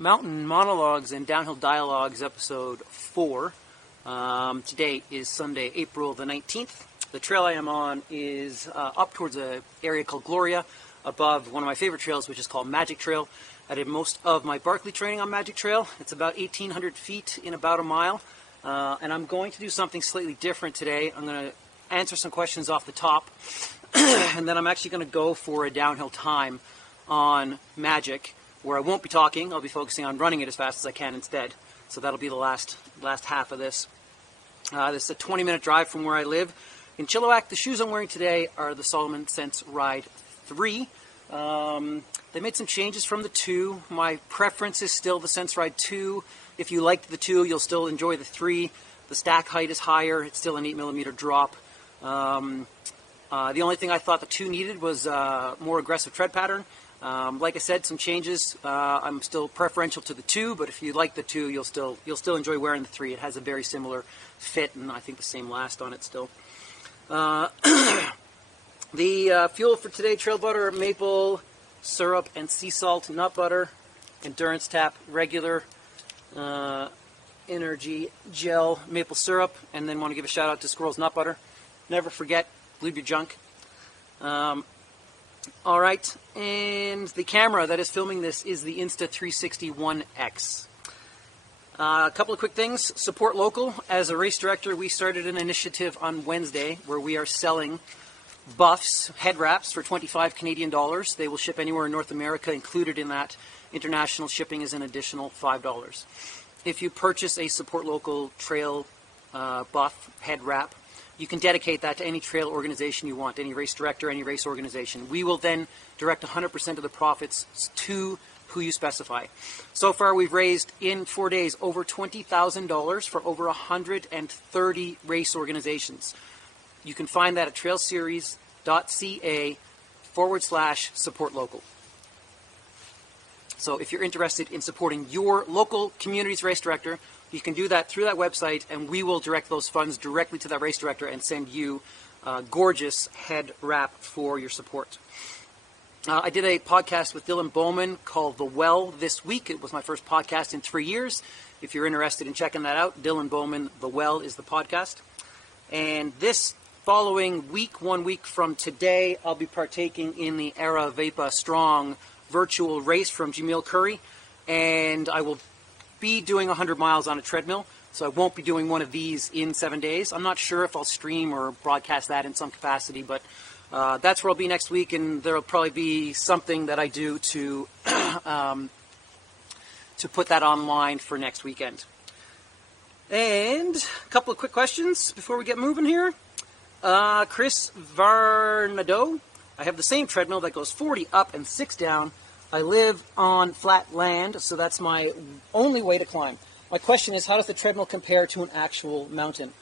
Mountain Monologues and Downhill Dialogues, episode 4. Today is Sunday, April the 19th. The trail I am on is up towards an area called Gloria, above one of my favorite trails, which is called Magic Trail. I did most of my Barkley training on Magic Trail. It's about 1,800 feet in about a mile. And I'm going to do something slightly different today. I'm going to answer some questions off the top. And then I'm actually going to go for a downhill time on Magic, where I won't be talking. I'll be focusing on running it as fast as I can instead. So that'll be the last half of this. This is a 20-minute drive from where I live in Chilliwack. The shoes I'm wearing today are the Salomon Sense Ride 3. They made some changes from the 2. My preference is still the Sense Ride 2. If you liked the 2, you'll still enjoy the 3. The stack height is higher. It's still an 8mm drop. The only thing I thought the 2 needed was more aggressive tread pattern. Like I said, some changes. I'm still preferential to the 2, but if you like the 2, you'll still enjoy wearing the 3. It has a very similar fit, and I think the same last on it still. The fuel for today: trail butter, maple syrup, and sea salt. Nut butter, endurance tap, regular energy gel, maple syrup, and then want to give a shout out to Squirrel's nut butter. Never forget, lube your junk. All right, and the camera that is filming this is the Insta360 1X. A couple of quick things. Support local. As a race director, we started an initiative on Wednesday where we are selling buffs, head wraps, for 25 Canadian dollars. They will ship anywhere in North America. Included in that, international shipping is an additional $5. If you purchase a support local trail buff head wrap, you can dedicate that to any trail organization you want, any race director, any race organization. We will then direct 100% of the profits to who you specify. So far, we've raised in 4 days over $20,000 for over 130 race organizations. You can find that at trailseries.ca/support local. So if you're interested in supporting your local community's race director, you can do that through that website, and we will direct those funds directly to that race director and send you a gorgeous head wrap for your support. I did a podcast with Dylan Bowman called The Well this week. It was my first podcast in 3 years. If you're interested in checking that out, Dylan Bowman, The Well is the podcast. And this following week, 1 week from today, I'll be partaking in the Era Vapa Strong virtual race from Jamil Curry, and I will be doing 100 miles on a treadmill, so I won't be doing one of these in 7 days. I'm not sure if I'll stream or broadcast that in some capacity, but that's where I'll be next week, and there'll probably be something that I do to put that online for next weekend. And a couple of quick questions before we get moving here. Chris Varnadoe: I have the same treadmill that goes 40 up and 6 down. I live on flat land, so that's my only way to climb. My question is, how does the treadmill compare to an actual mountain?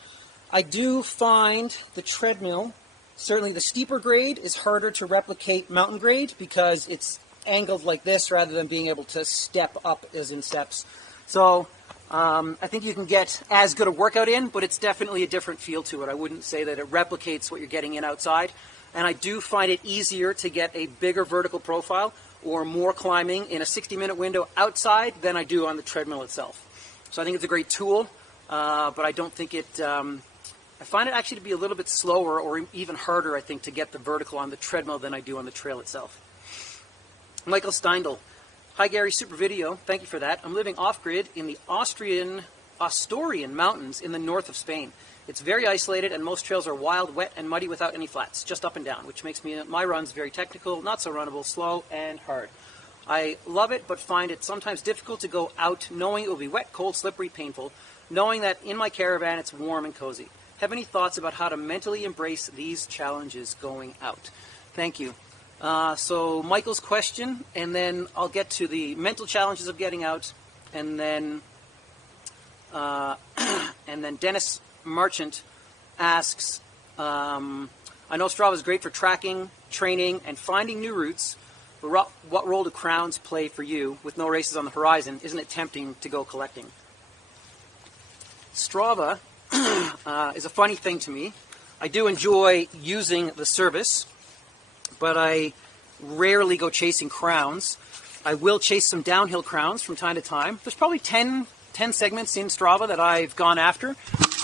I do find the treadmill, certainly the steeper grade, is harder to replicate mountain grade because it's angled like this rather than being able to step up as in steps. So I think you can get as good a workout in, but it's definitely a different feel to it. I wouldn't say that it replicates what you're getting in outside. And I do find it easier to get a bigger vertical profile or more climbing in a 60-minute window outside than I do on the treadmill itself. So I think it's a great tool, but I don't think it... I find it actually to be a little bit slower or even harder, I think, to get the vertical on the treadmill than I do on the trail itself. Michael Steindel: Hi Gary, super video. Thank you for that. I'm living off-grid in the Asturian mountains in the north of Spain. It's very isolated, and most trails are wild, wet, and muddy without any flats, just up and down, which makes my runs very technical, not so runnable, slow, and hard. I love it, but find it sometimes difficult to go out knowing it will be wet, cold, slippery, painful, knowing that in my caravan it's warm and cozy. Have any thoughts about how to mentally embrace these challenges going out? Thank you. So Michael's question, and then I'll get to the mental challenges of getting out, and then Dennis Marchant asks, I know Strava is great for tracking, training, and finding new routes, but what role do crowns play for you? With no races on the horizon, isn't it tempting to go collecting? Strava is a funny thing to me. I do enjoy using the service, but I rarely go chasing crowns. I will chase some downhill crowns from time to time. There's probably 10 segments in Strava that I've gone after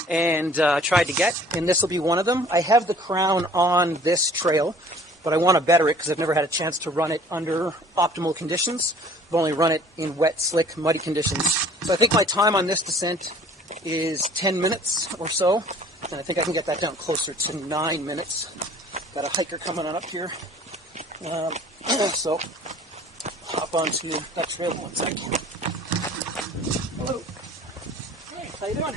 and tried to get, and this will be one of them. I have the crown on this trail, but I want to better it because I've never had a chance to run it under optimal conditions. I've only run it in wet, slick, muddy conditions. So I think my time on this descent is 10 minutes or so, and I think I can get that down closer to 9 minutes. Got a hiker coming on up here. So hop onto that trail one second. Hello. Hey, how you doing?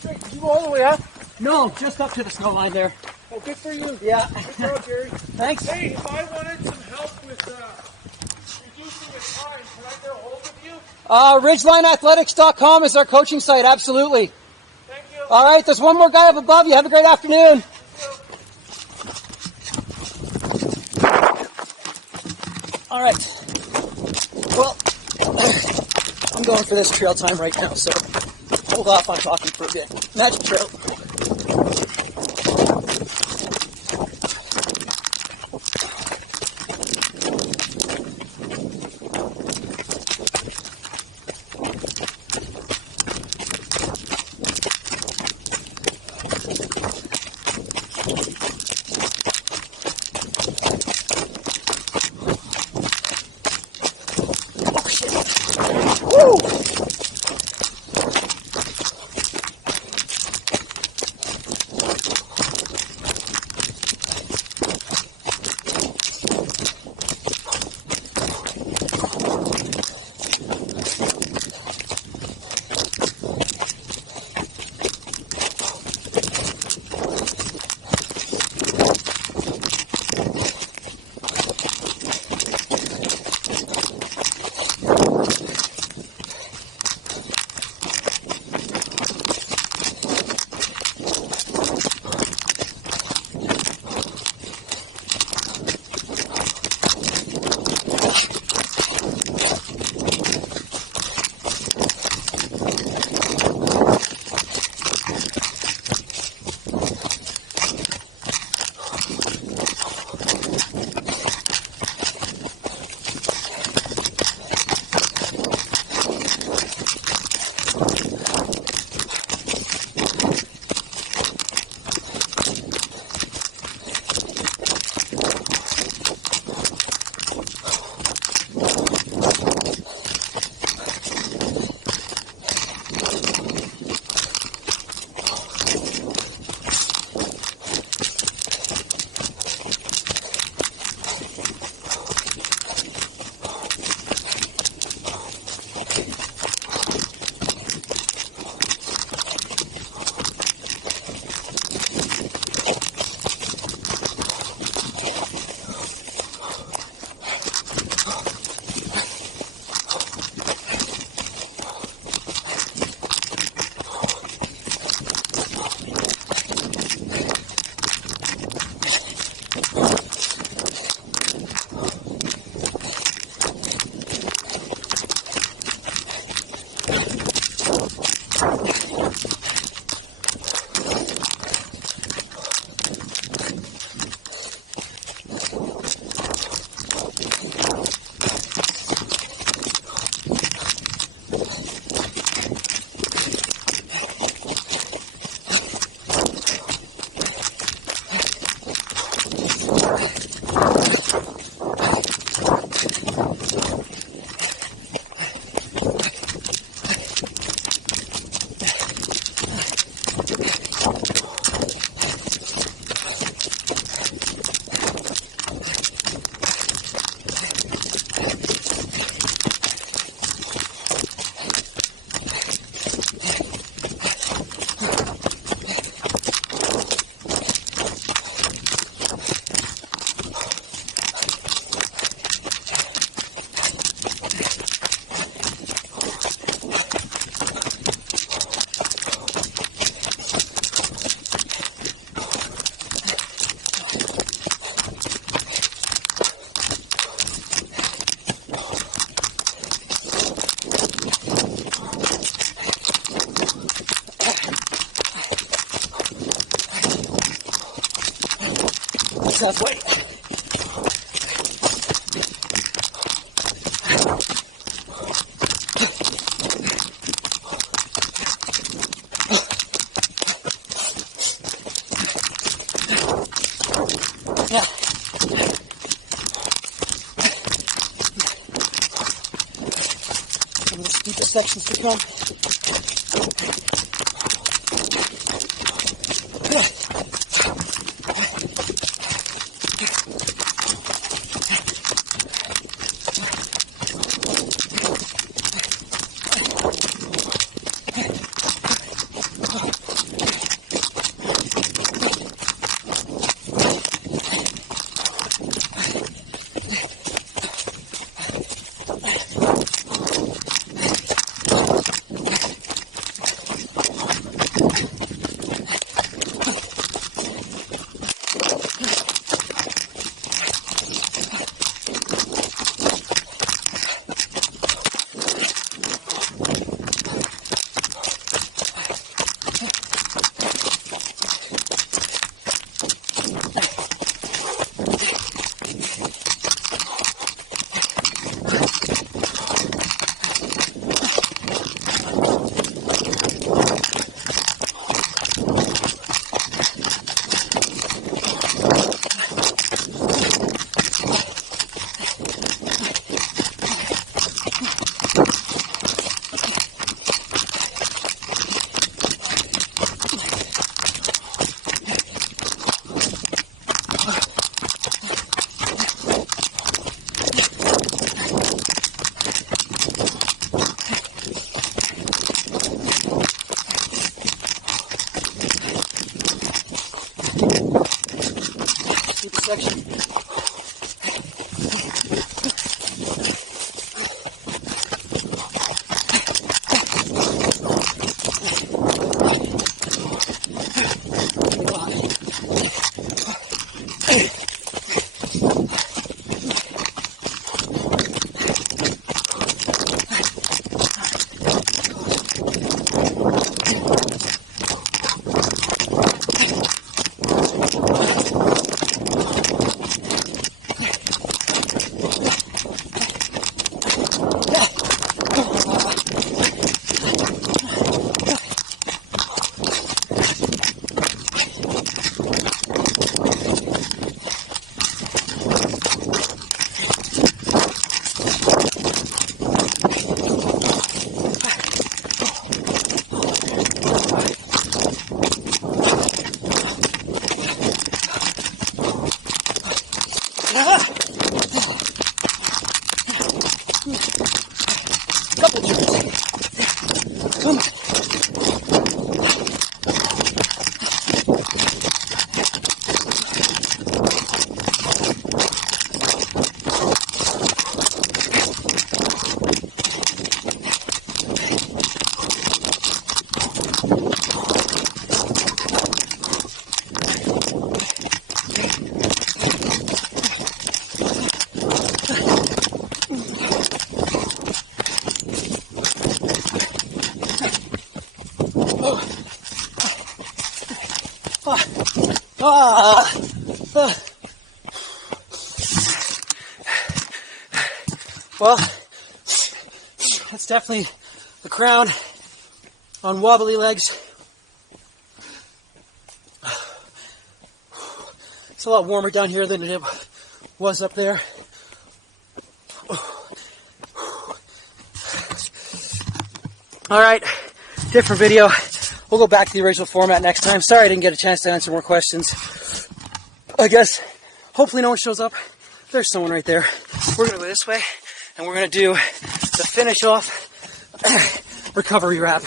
Hey, did you go all the way up? No, just up to the snow line there. Oh, good for you. Yeah. Good job, Jerry. Thanks. Hey, if I wanted some help with reducing the time, can I get a hold of you? RidgelineAthletics.com is our coaching site, absolutely. Thank you. All right, there's one more guy up above you. Have a great afternoon. All right. Well, I'm going for this trail time right now, so hold off on talking for a bit. Magic trail. halfway. Some of the steepest sections to come. Section. Well, that's definitely the crown on wobbly legs. It's a lot warmer down here than it was up there. All right, different video. We'll go back to the original format next time. Sorry I didn't get a chance to answer more questions. I guess, hopefully no one shows up. There's someone right there. We're going to go this way, and we're going to do the finish off recovery wrap.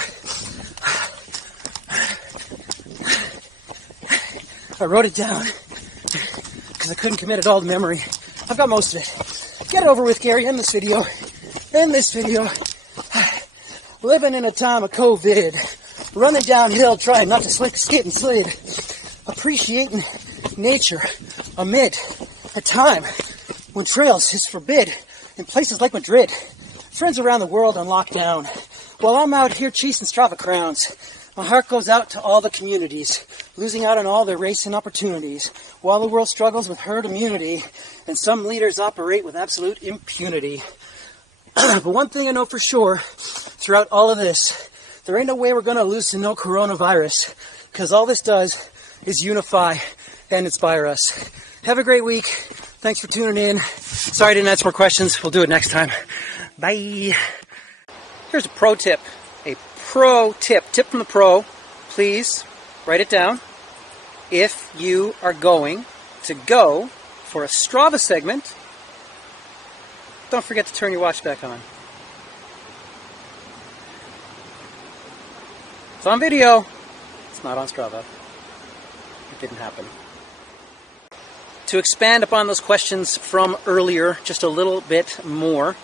I wrote it down because I couldn't commit it all to memory. I've got most of it. Get it over with, Gary. End this video. End this video. Living in a time of COVID. Running downhill, trying not to skid and slid. Appreciating nature amid a time when trails is forbid in places like Madrid. Friends around the world on lockdown. While I'm out here chasing Strava crowns, my heart goes out to all the communities, losing out on all their racing opportunities, while the world struggles with herd immunity, and some leaders operate with absolute impunity. But one thing I know for sure, throughout all of this, there ain't no way we're going to loosen no coronavirus, because all this does is unify and inspire us. Have a great week. Thanks for tuning in. Sorry I didn't answer more questions. We'll do it next time. Bye. Here's a pro tip. A pro tip. Tip from the pro. Please write it down. If you are going to go for a Strava segment, don't forget to turn your watch back on. It's on video. It's not on Strava. It didn't happen. To expand upon those questions from earlier, just a little bit more.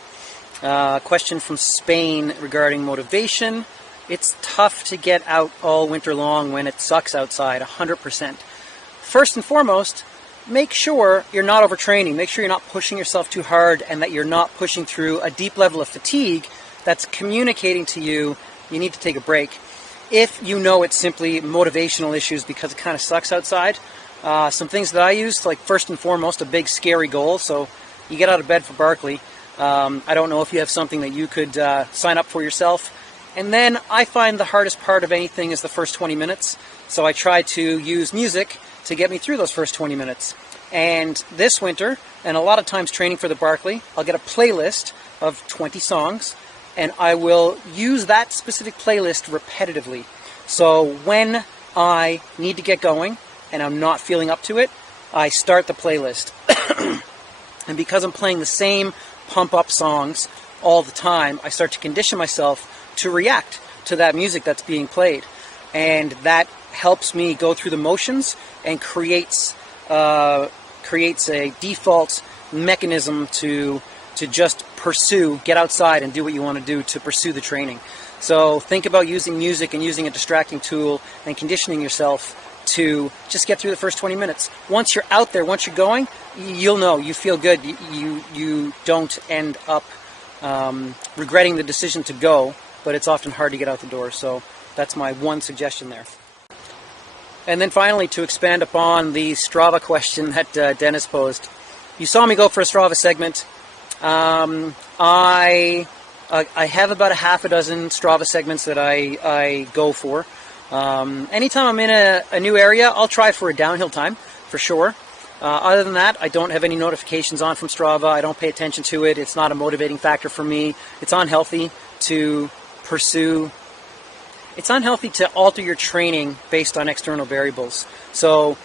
Question from Spain regarding motivation. It's tough to get out all winter long when it sucks outside, 100%. First and foremost, make sure you're not overtraining. Make sure you're not pushing yourself too hard and that you're not pushing through a deep level of fatigue that's communicating to you you need to take a break. If you know it's simply motivational issues because it kind of sucks outside, some things that I use, like first and foremost, a big scary goal. So you get out of bed for Barkley. I don't know if you have something that you could sign up for yourself. And then I find the hardest part of anything is the first 20 minutes. So I try to use music to get me through those first 20 minutes. And this winter, and a lot of times training for the Barkley, I'll get a playlist of 20 songs, and I will use that specific playlist repetitively. So when I need to get going and I'm not feeling up to it, I start the playlist. And because I'm playing the same pump-up songs all the time, I start to condition myself to react to that music that's being played. And that helps me go through the motions and creates a default mechanism to just pursue, get outside and do what you want to do to pursue the training. So think about using music and using a distracting tool and conditioning yourself to just get through the first 20 minutes. Once you're out there, once you're going, you'll know, you feel good. You don't end up regretting the decision to go, but it's often hard to get out the door. So that's my one suggestion there. And then finally, to expand upon the Strava question that Dennis posed. You saw me go for a Strava segment. I have about a half a dozen Strava segments that I go for. Anytime I'm in a new area, I'll try for a downhill time, for sure. Other than that, I don't have any notifications on from Strava. I don't pay attention to it. It's not a motivating factor for me. It's unhealthy to pursue. It's unhealthy to alter your training based on external variables. So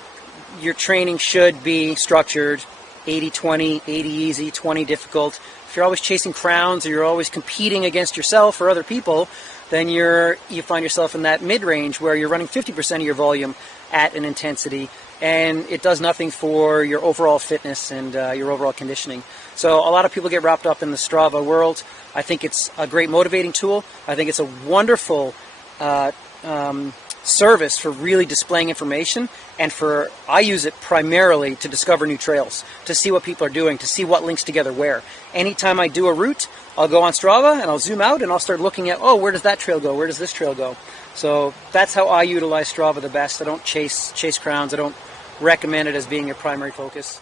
your training should be structured 80-20, 80 easy, 20 difficult. If you're always chasing crowns or you're always competing against yourself or other people, then you find yourself in that mid-range where you're running 50% of your volume at an intensity, and it does nothing for your overall fitness and your overall conditioning. So a lot of people get wrapped up in the Strava world. I think it's a great motivating tool. I think it's a wonderful service for really displaying information, and I use it primarily to discover new trails, to see what people are doing, to see what links together where. Anytime I do a route, I'll go on Strava and I'll zoom out and I'll start looking at, where does that trail go? Where does this trail go? So that's how I utilize Strava the best. I don't chase crowns. I don't recommend it as being your primary focus.